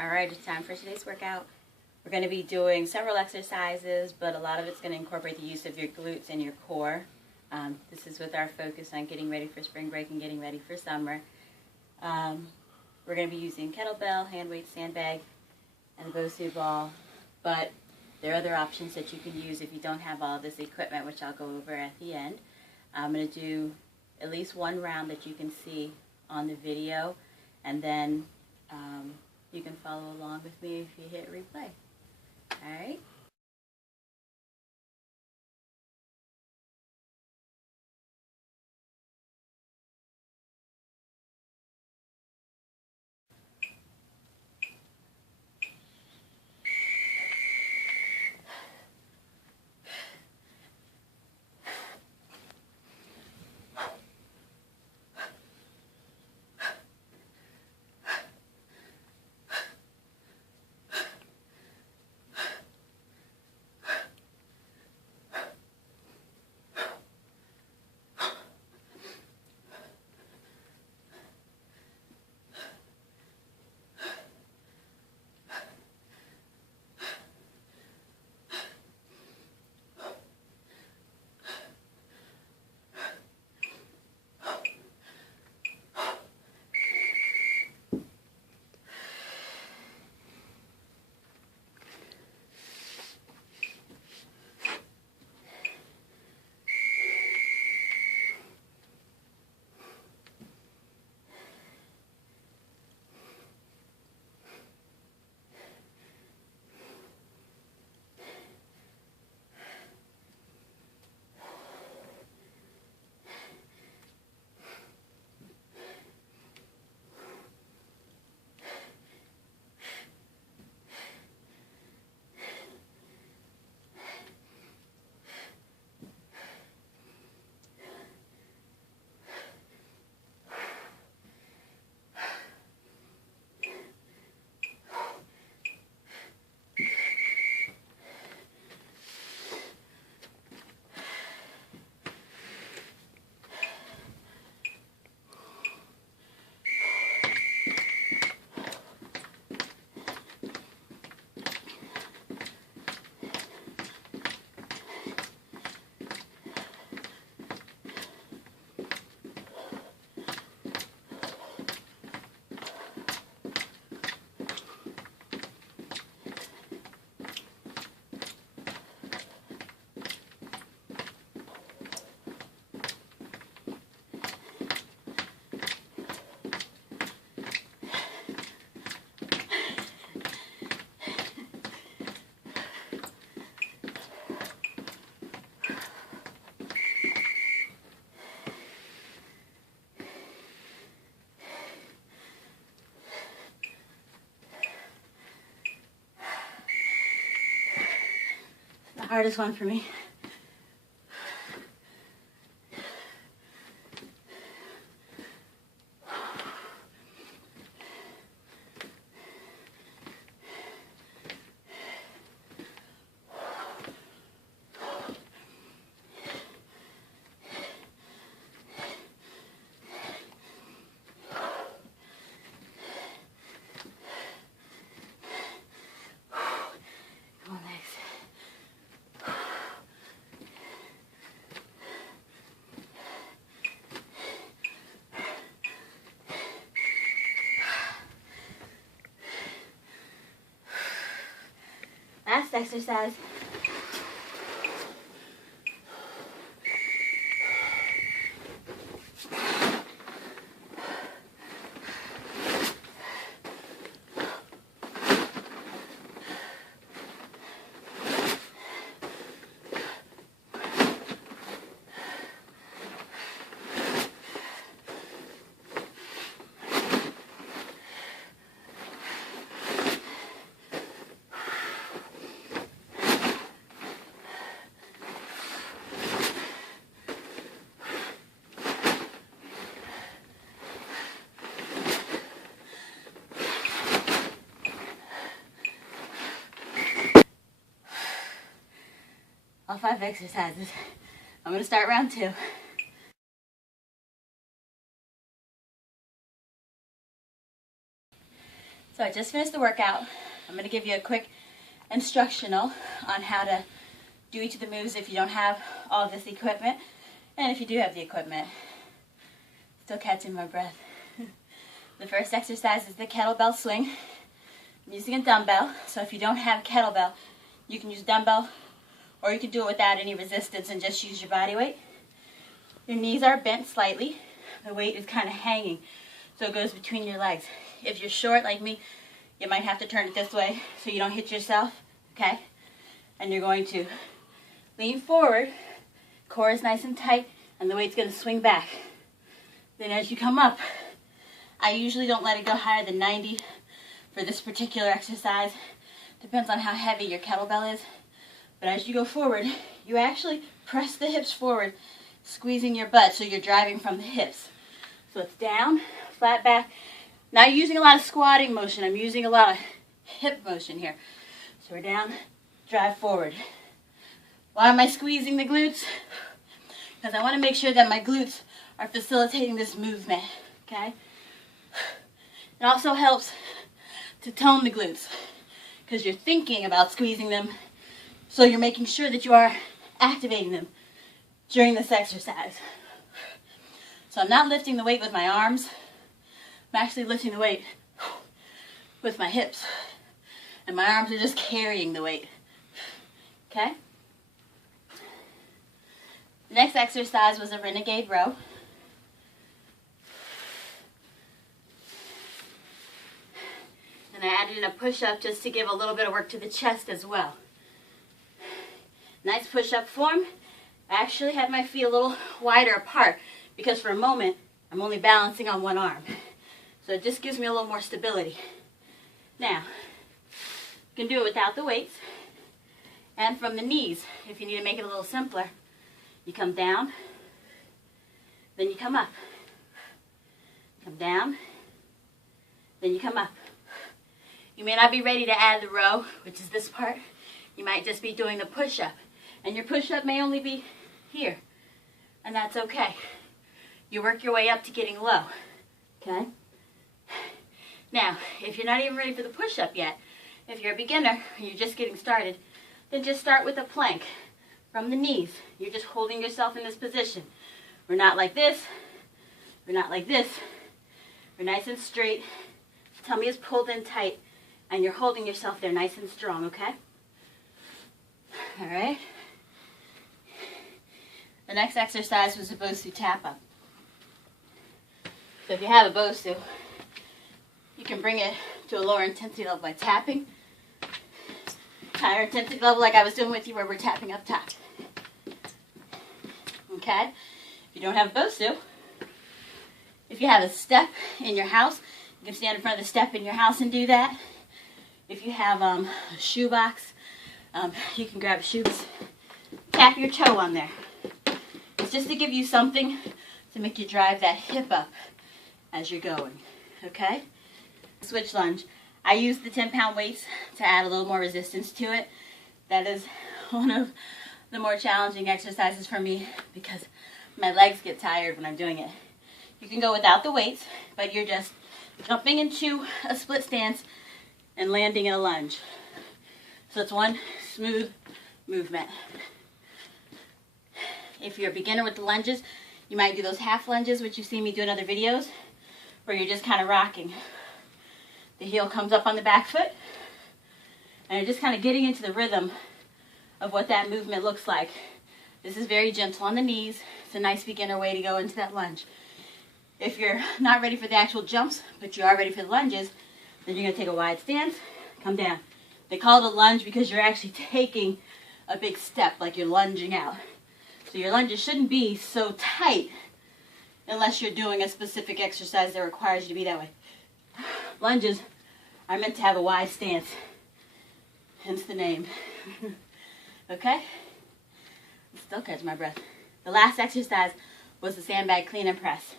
Alright, it's time for today's workout. We're going to be doing several exercises, but a lot of it's going to incorporate the use of your glutes and your core. This is with our focus on getting ready for spring break and getting ready for summer. We're going to be using kettlebell, hand weight, sandbag, and the Bosu ball, but there are other options that you can use if you don't have all this equipment, which I'll go over at the end. I'm going to do at least one round that you can see on the video, and then you can follow along with me if you hit replay. Alright? The hardest one for me. Last exercise. All 5 exercises. I'm going to start round 2. So I just finished the workout. I'm going to give you a quick instructional on how to do each of the moves if you don't have all this equipment, and if you do have the equipment. Still catching my breath. The first exercise is the kettlebell swing. I'm using a dumbbell, so if you don't have a kettlebell, you can use dumbbell, or you can do it without any resistance and just use your body weight. Your knees are bent slightly. The weight is kind of hanging, so it goes between your legs. If you're short like me, you might have to turn it this way so you don't hit yourself, okay? And you're going to lean forward, core is nice and tight, and the weight's going to swing back. Then as you come up, I usually don't let it go higher than 90 for this particular exercise. Depends on how heavy your kettlebell is. But as you go forward, you actually press the hips forward, squeezing your butt so you're driving from the hips. So it's down, flat back. Not using a lot of squatting motion. I'm using a lot of hip motion here. So we're down, drive forward. Why am I squeezing the glutes? Because I want to make sure that my glutes are facilitating this movement, okay? It also helps to tone the glutes because you're thinking about squeezing them, so you're making sure that you are activating them during this exercise. So I'm not lifting the weight with my arms. I'm actually lifting the weight with my hips. And my arms are just carrying the weight. Okay? The next exercise was a renegade row. And I added in a push-up just to give a little bit of work to the chest as well. Nice push-up form. I actually have my feet a little wider apart because for a moment I'm only balancing on one arm. So it just gives me a little more stability. Now, you can do it without the weights and from the knees. If you need to make it a little simpler, you come down, then you come up. Come down, then you come up. You may not be ready to add the row, which is this part. You might just be doing the push-up. And your push-up may only be here. And that's okay. You work your way up to getting low. Okay? Now, if you're not even ready for the push-up yet, if you're a beginner and you're just getting started, then just start with a plank from the knees. You're just holding yourself in this position. We're not like this. We're not like this. We're nice and straight. Tummy is pulled in tight. And you're holding yourself there nice and strong, okay? All right. The next exercise was a Bosu tap-up. So if you have a Bosu, you can bring it to a lower intensity level by tapping. Higher intensity level like I was doing with you where we're tapping up top. Okay? If you don't have a Bosu, if you have a step in your house, you can stand in front of the step in your house and do that. If you have a shoe box, you can grab a shoe box, tap your toe on there. It's just to give you something to make you drive that hip up as you're going, okay? Switch lunge. I use the 10-pound weights to add a little more resistance to it. That is one of the more challenging exercises for me because my legs get tired when I'm doing it. You can go without the weights, but you're just jumping into a split stance and landing in a lunge. So it's one smooth movement. If you're a beginner with the lunges, you might do those half lunges, which you've seen me do in other videos, where you're just kind of rocking. The heel comes up on the back foot, and you're just kind of getting into the rhythm of what that movement looks like. This is very gentle on the knees. It's a nice beginner way to go into that lunge. If you're not ready for the actual jumps, but you are ready for the lunges, then you're going to take a wide stance, come down. They call it a lunge because you're actually taking a big step, like you're lunging out. So your lunges shouldn't be so tight unless you're doing a specific exercise that requires you to be that way. Lunges are meant to have a wide stance, hence the name. Okay? Still catch my breath. The last exercise was the sandbag clean and press.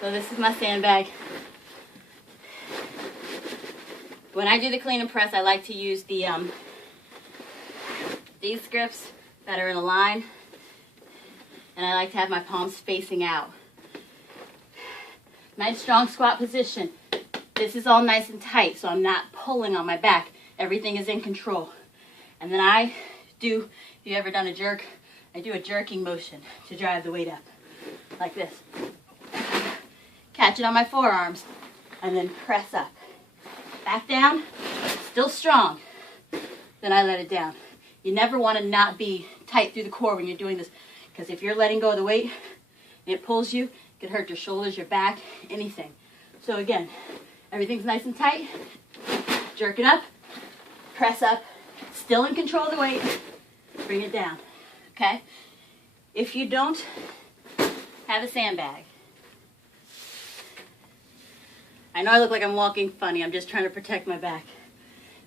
So this is my sandbag. When I do the clean and press, I like to use the these grips that are in a line, and I like to have my palms facing out. Nice strong squat position. This is all nice and tight, so I'm not pulling on my back. Everything is in control. And then I do, if you've ever done a jerk, I do a jerking motion to drive the weight up, like this. Catch it on my forearms, and then press up. Back down, still strong. Then I let it down. You never want to not be tight through the core when you're doing this, because if you're letting go of the weight and it pulls you, it could hurt your shoulders, your back, anything. So again, everything's nice and tight. Jerk it up, press up, still in control of the weight, bring it down, okay? If you don't have a sandbag, I know I look like I'm walking funny, I'm just trying to protect my back,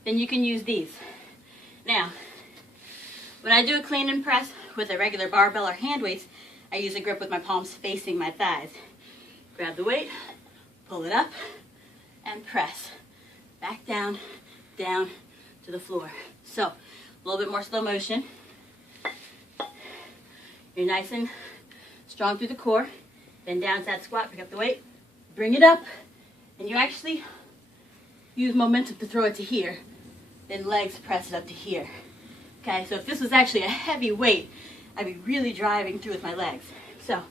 then you can use these. Now, when I do a clean and press with a regular barbell or hand weights, I use a grip with my palms facing my thighs. Grab the weight, pull it up, and press. Back down, down to the floor. So, a little bit more slow motion. You're nice and strong through the core. Then down side squat, pick up the weight, bring it up, and you actually use momentum to throw it to here. Then legs press it up to here. Okay, so if this was actually a heavy weight, I'd be really driving through with my legs. So,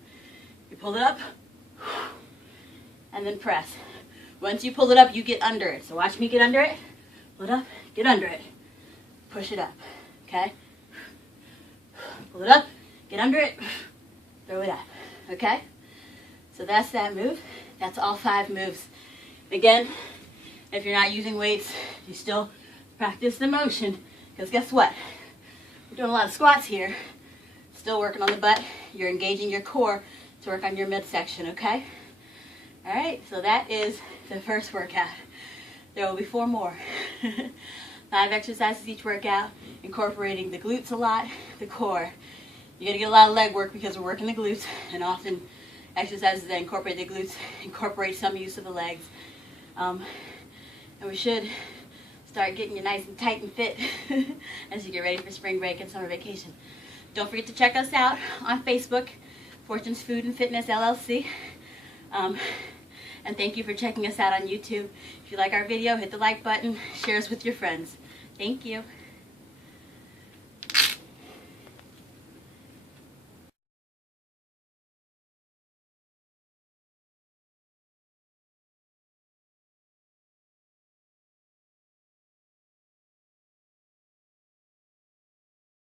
you pull it up, and then press. Once you pull it up, you get under it. So watch me get under it. Pull it up, get under it. Push it up, okay? Pull it up, get under it, throw it up, okay? So that's that move. That's all 5 moves. Again, if you're not using weights, you still practice the motion, because guess what? We're doing a lot of squats here. Still working on the butt. You're engaging your core to work on your midsection, okay? All right, so that is the first workout. There will be 4 more. 5 exercises each workout, incorporating the glutes a lot, the core. You're gonna get a lot of leg work because we're working the glutes, and often exercises that incorporate the glutes incorporate some use of the legs. And we should start getting you nice and tight and fit as you get ready for spring break and summer vacation. Don't forget to check us out on Facebook, Fortune's Food and Fitness LLC. And thank you for checking us out on YouTube. If you like our video, hit the like button, share us with your friends. Thank you.